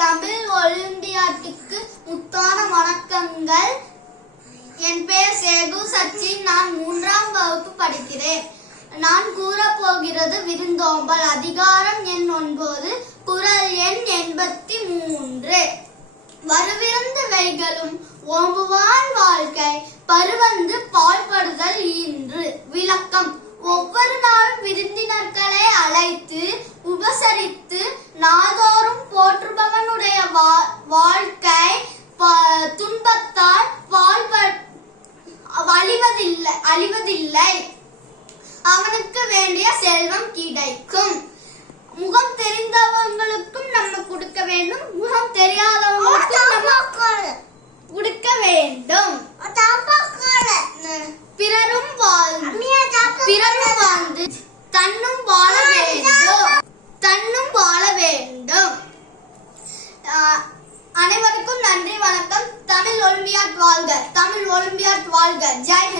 தமிழ் ஒலிம்பியாட்டுக்கு முத்தான வணக்கங்கள். என் பெயர் சேகு சச்சின். நான் 3ஆம் வகுப்பு படிக்கிறேன். நான் கூறப்போகிறது விருந்தோம்பல். அதிகாரம் எண் 9, குறள் எண் 83. வருவிருந்து வைகளும் ஓம்புவான் வாழ்க்கை பருவந்து பாழ்படுதல் ஈன்று. விளக்கம்: ஒவ்வொரு நாளும் விருந்தினர்களை அழைத்து உபசரித்து நாதோறும் போற்றுபவனுடைய வாழ்க்கை துன்பத்தால் அழிவதில்லை. அவனுக்கு வேண்டிய செல்வம் கிடைக்கும். முகம் தெரிந்தவங்களுக்கும் நம்ம கொடுக்க வேண்டும், முகம் தெரியாதவங்களுக்கும் நம்ம கொடுக்க வேண்டும். பிறரும் வாழ்ந்து தன்னும் வாழ வேண்டும். அனைவருக்கும் நன்றி, வணக்கம். தமிழ் ஒலிம்பியாட் வாழ்க! தமிழ் ஒலிம்பியாட் வாழ்க! ஜெய்